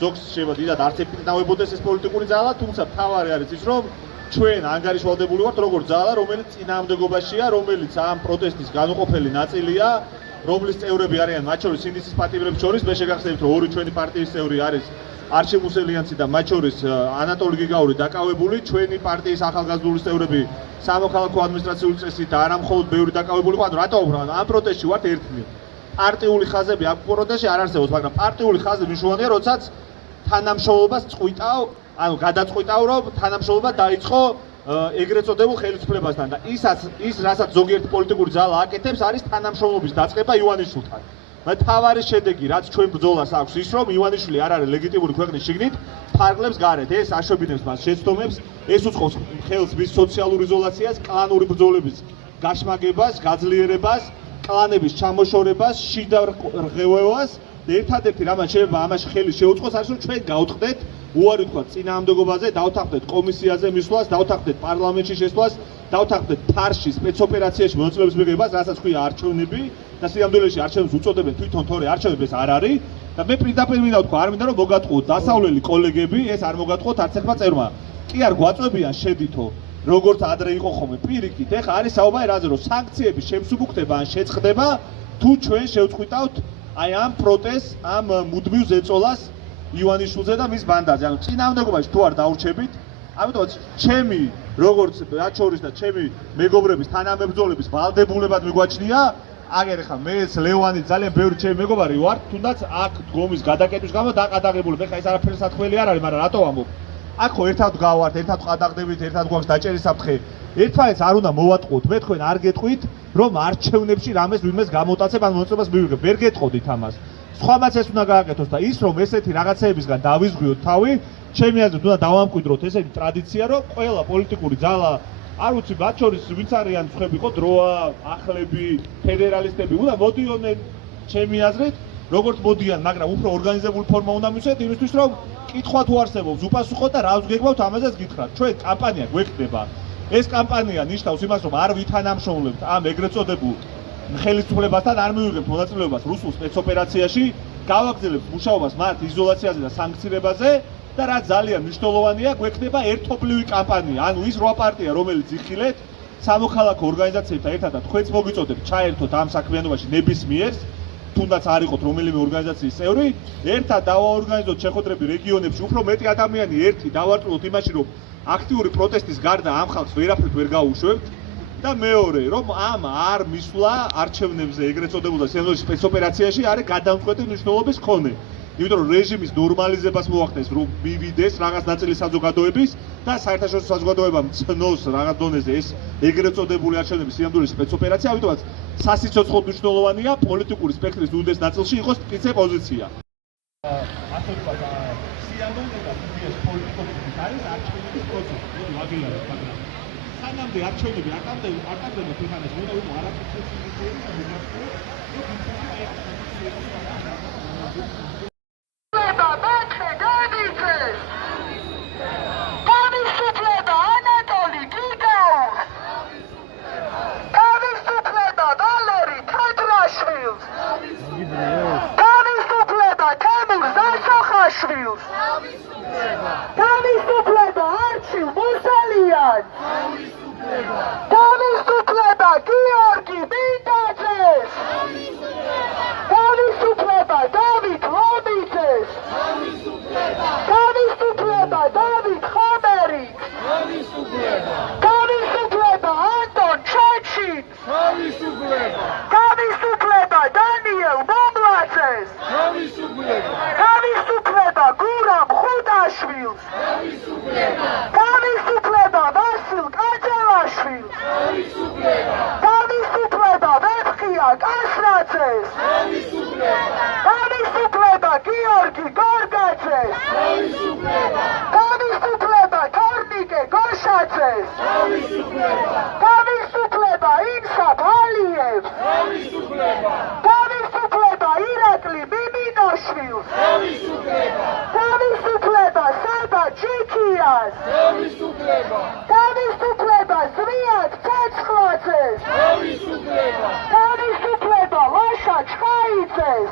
ზოგს შეიძლება დიდად არც ეფექტნავებოდეს ეს პოლიტიკური ძალა, თუმცა მთავარი არის ის რომ ჩვენ ანგარიშვალდებული ვართ როგორც ძალა, რომელიც წინააღმდეგობაშია, რომელიც ამ პროტესტის განუყოფელი ნაწილია, რომლის წევრები არიან მათ შორის სინდისის პატიმრებს შორის, მე შეგახსენებთ რომ ორი ჩვენი პარტიის წევრი არის არჩილ მუსელიანცი და მათ შორის ანატოლი გიგაური დაკავებული, ჩვენი პარტიის ახალგაზრდული წევრები სამოქალაქო ადმინისტრაციული წესით და არა მხოლოდ ბევრი დაკავებული, ანუ რატო უბრალოდ ამ პროტესტში ვართ ერთნი. პარტიული ხაზები აქ პროტესტში არ არსებობს, მაგრამ პარტიული ხაზი მნიშვნელოვანია, როდესაც თანამშრომლობას წყვიტავ, ანუ გადაწყვიტავ, რომ თანამშრომლობა დაიწყო ეგრეთ წოდებულ ხელისუფლებასთან და ის რასაც ზოგიერთი პოლიტიკური ძალა აკეთებს, არის თანამშრომლობის დაწყება ივანიშვილთან. მთავარი შედეგი, რაც ჩვენ ბრძოლას აქვს, ის რომ ივანიშვილი არ არის ლეგიტიმური ქვეყნის შიგნით, ფარგლებს გარეთ. ეს აშობინებს მას შეცდომებს, ეს უწყობს ხელს მის სოციალურ იზოლაციას, კლანური ბრძოლების გაშმაგებას, გაძლიერებას, კლანების ჩამოშორებას, შიდა რღვევას. ერთადერთი რამაც შეიძლება ამაში ხელი შეუწყოს, არის რომ ჩვენ გავთხრდეთ უარი ვთქვათ წინააღმდეგობაზე, დავთანხმდეთ კომისიაზე მისვლას, დავთანხმდეთ პარლამენტში შესვლას, დავთანხმდეთ ფარში სპეცოპერაციაში მონაწილეობის მიღებას, რასაც ქვია არჩევნები და სიამდვილეში არჩევნებს უწოდებენ თვითონ თორე არჩევნები ეს არ არის და მე პირდაპირ მინდა ვთქვა, არ მინდა რომ მოგატყუოთ დასავლელი კოლეგები, ეს არ მოგატყუოთ არც ერთმა წერმა. კი არ გვაწვევიან შედითო, როგორც ადრე იყო ხოლმე პირიქით, ეხლა არის საუბარი რაზე, რომ სანქციები შემსუბუქდება ან შეწყდება, თუ ჩვენ შევწყვიტავთ აი ამ პროტესტს, ამ მუდმივ ზეწოლას ივანიშვილზე და მის ბანდაზე. ანუ წინააღმდეგობაში თუ არ დაურჩებით, ამიტომაც ჩემი როგორც რაც შორის და ჩემი მეგობრების თანამებრძოლების ვალდებულებად მიგვაჩნია, აგერ ხა მე ლევანი ძალიან ბევრი ჩემი მეგობარი ვარ, თუნდაც აქ დგომის გადაკეტვის გამო დაყადაღებული. მე ხა ეს არაფერი სათხმელი არ არის, მაგრამ რატო ვამბობ? აქ ხო ერთად გავართ, ერთად ყადაღდებით, ერთად გვაქვს დაჭერი საფრთხე. ერთმანეთს არ უნდა მოვატყუოთ. მე თქვენ არ გეტყვით, რომ არჩევნებში რამეს ვინმეს გამოტაცებ ან მონაწილეობას მივიღებ. ვერ გეტყოდით ამას. სხვამაც ეს უნდა გააკეთოს და ის რომ ესეთი რაღაცეებისგან დავიზღვიოთ თავი, ჩემი აზრით უნდა დავამკვიდროთ ესეთი ტრადიცია, რომ ყველა პოლიტიკური ძალა, არ ვიცი, მათ შორის ვინც არიან სხვები ხო, დროა, ახლები, ფედერალისტები, უნდა მოდიოდნენ ჩემი აზრით, როგორც მოდიან, მაგრამ უფრო ორგანიზებული ფორმა უნდა მივცეთ იმისთვის, რომ კითხვა თუ არსებობს, უპასუხოთ და რას გეგმავთ, ამაზეც გითხრათ. ჩვენ კამპანია გვექნება. ეს კამპანია ნიშნავს იმას, რომ არ ვითანამშრომლებთ ამ ეგრეთ წოდებულ ხელისუფლებასთან, არ მივიღებთ მონაწილეობას რუსულ სპეცოპერაციაში, გავაგრძელებთ მუშაობას მათ იზოლაციაზე და სანქცირებაზე და რაც ძალიან მნიშვნელოვანია, გვექნება ერთობლივი კამპანია. ანუ ის 8 პარტია, რომელიც იხილეთ სამოქალაქო ორგანიზაციებთან ერთად და თქვენც მოგიწოდებთ ჩაერთოთ ამ საქმიანობაში ნებისმიერს, თუნდაც არ იყოთ რომელიმე ორგანიზაციის წევრი, ერთად დავაორგანიზოთ შეხვედრები რეგიონებში, უფრო მეტი ადამიანი ერთი დავარწმუნოთ იმაში, რომ აქტიური პროტესტის გარდა ამ ხალხს ვერაფრით ვერ გაუშვებთ და მეორე, რომ ამ არ მისვლა არჩევნებზე ეგრეთ წოდებულ და სიამოვნებელ სპეცოპერაციაში არის გადამწყვეტი მნიშვნელობის მქონე. იმიტომ რომ რეჟიმის ნორმალიზებას მოახდენს, რომ მივიდეს რაღაც ნაწილი საზოგადოების და საერთაშორისო საზოგადოებამ ცნოს რაღაც დონეზე ეს ეგრეთ წოდებული არჩევნების სიამოვნებელ სპეცოპერაცია, ამიტომაც სასიცოცხლოდ მნიშვნელოვანია პოლიტიკური სპექტრის უდიდეს ნაწილში იყოს მტკიცე პოზიცია. ასე ვთქვათ, სიამოვნება ის პოლიტიკური არის არჩევნების პროცესი, მოდი ვაგილავოთ, მაგრამ სანამდე არჩევნები აკადემია ფეხანას უნდა ვიმო არაფერს ისინი და მოგახსოვს, თავისუფლება არჩილ მუსელიანს, თავისუფლება გიორგი მინდაძეს, თავისუფლება დავით ლომი თავისუფლება დანიელ მომლაძეს, თავისუფლება გურამ ხუდაშვილს, თავისუფლება ვასილ კაძელაშვილს, თავისუფლება ვეფხია კასრაძეს, თავისუფლება გიორგი გორგაძეს, თავისუფლება თორნიკე გოშაძეს, თავისუფლება ინსაფ ალიევს, თავისუფლება ირაკლი მიმინოშვილს, თავისუფლება საბა ჯიქიას, თავისუფლება ზვიად ცეცხლაძეს, თავისუფლება ლაშა ჩხაიძეს,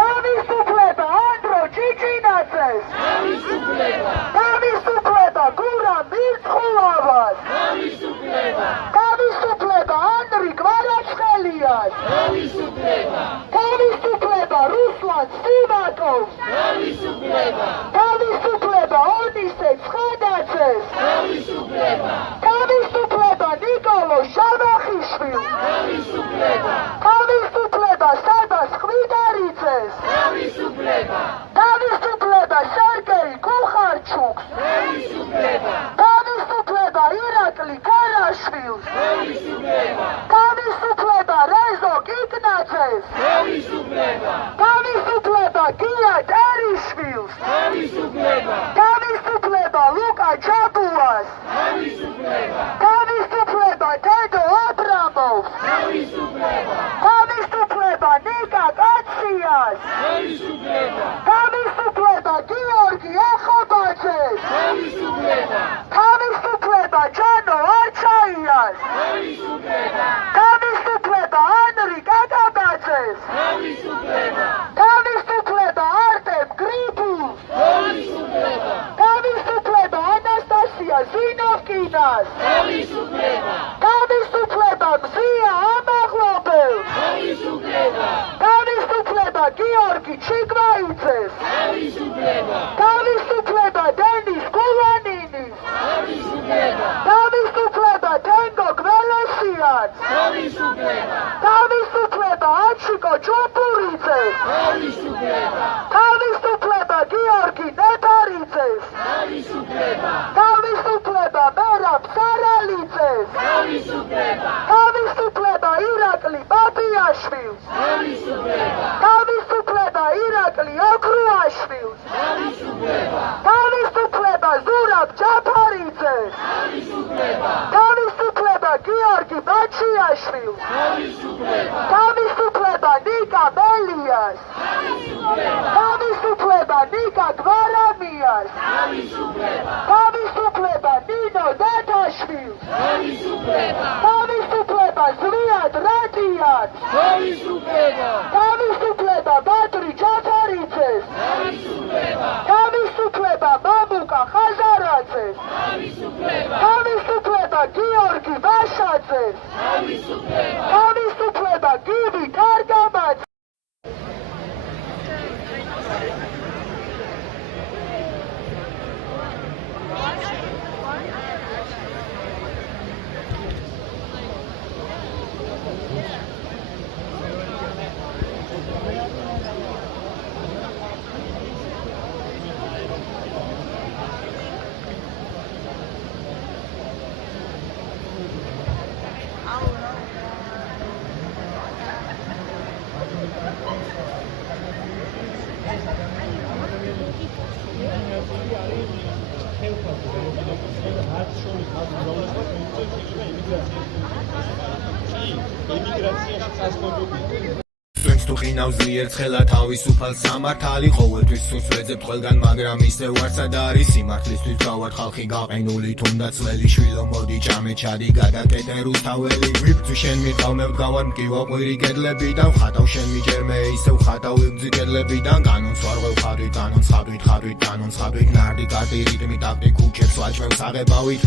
თავისუფლება ანდრო ჭიჭინაძეს, თავისუფლება გურამ მირცხულავას, თავისუფლება ანდრი გვარაცხელიას, თავისუფლება რუსლან სიმაკოვს, თავისუფლება ონისე ცხადაძეს, თავისუფლება ნიკოლო შაბახიშვილს, თავისუფლება საბას ხვიდარიძეს, თავისუფლება სერგეი კუხარჩუკს, თავისუფლება ირაკლი ქარაშვილს, თავისუფლება რეზო კიკნაძეს, თავისუფლება გია ტერიშვილს, თავისუფლება ლუკა ჯაბუას, თავისუფლება თედო აბრამოვს, თავისუფლება ნიკა კაციას, თავისუფლება გიორგი ახობაძეს, თავისუფლება ჯანო არჩაიას, თავისუფლება ანრი კაკაბაძეს, თავისუფლება არტემ გრიბულს, თავისუფლება ანასტასია ზინოვკინას, თავისუფლება მზია ამაღლობელს, თავისუფლება გიორგი ჩიგვაიძეს, თავისუფლება დენის გულანინის, თავისუფლება თენგო გველესიანს, თავისუფლება აჩიკო ჭუპურიძეს, თავისუფლება გიორგი ნეპარიძეს, თავისუფლება მერაბ სარალიძეს, თავისუფლება ირაკლი ბაბიაშვილს, თავისუფლება ირაკლი ოქრუაშვილს, თავისუფლება ზურაბ ჯაფარიძეს, თავისუფლება გიორგი ბაჩიაშვილს, თავისუფლება ნიკა მელიას, თავისუფლება ნიკა გვარამიას, თავისუფლება ნინო დათაშვილს, თავისუფლება ზვიად რადიანს, თავისუფლება ბადრი ჯაფარიძეს, თავისუფლება მამუკა ხაზარაძეს, თავისუფლება გიორგი ვაშაძეს, თავისუფლება გივი თარგამაძეს. თუ ყინავს ძლიერ ცხელა თავისუფალ სამართალი ყოველთვის სურს ვეძებ ყველგან მაგრამ ისე ვარსად არის სიმართლისთვის გავარ ხალხი გაყენული თუნდაც ძველი შვილო მოდი ჭამე ჩადი გადაკეთე რუსთაველი ვიბძი შენ მიყავ მე ვდგავარ მკივა ყვირი კედლებიდან ვხატავ შენ მიჯერმე ისე ვხატავ ვიბძი კედლებიდან განონს ვარღვევ ხადვით განონს ხადვით ნარდი კარტი რიტმი ტაქტი ქუჩებს ვაჭმევ საღებავით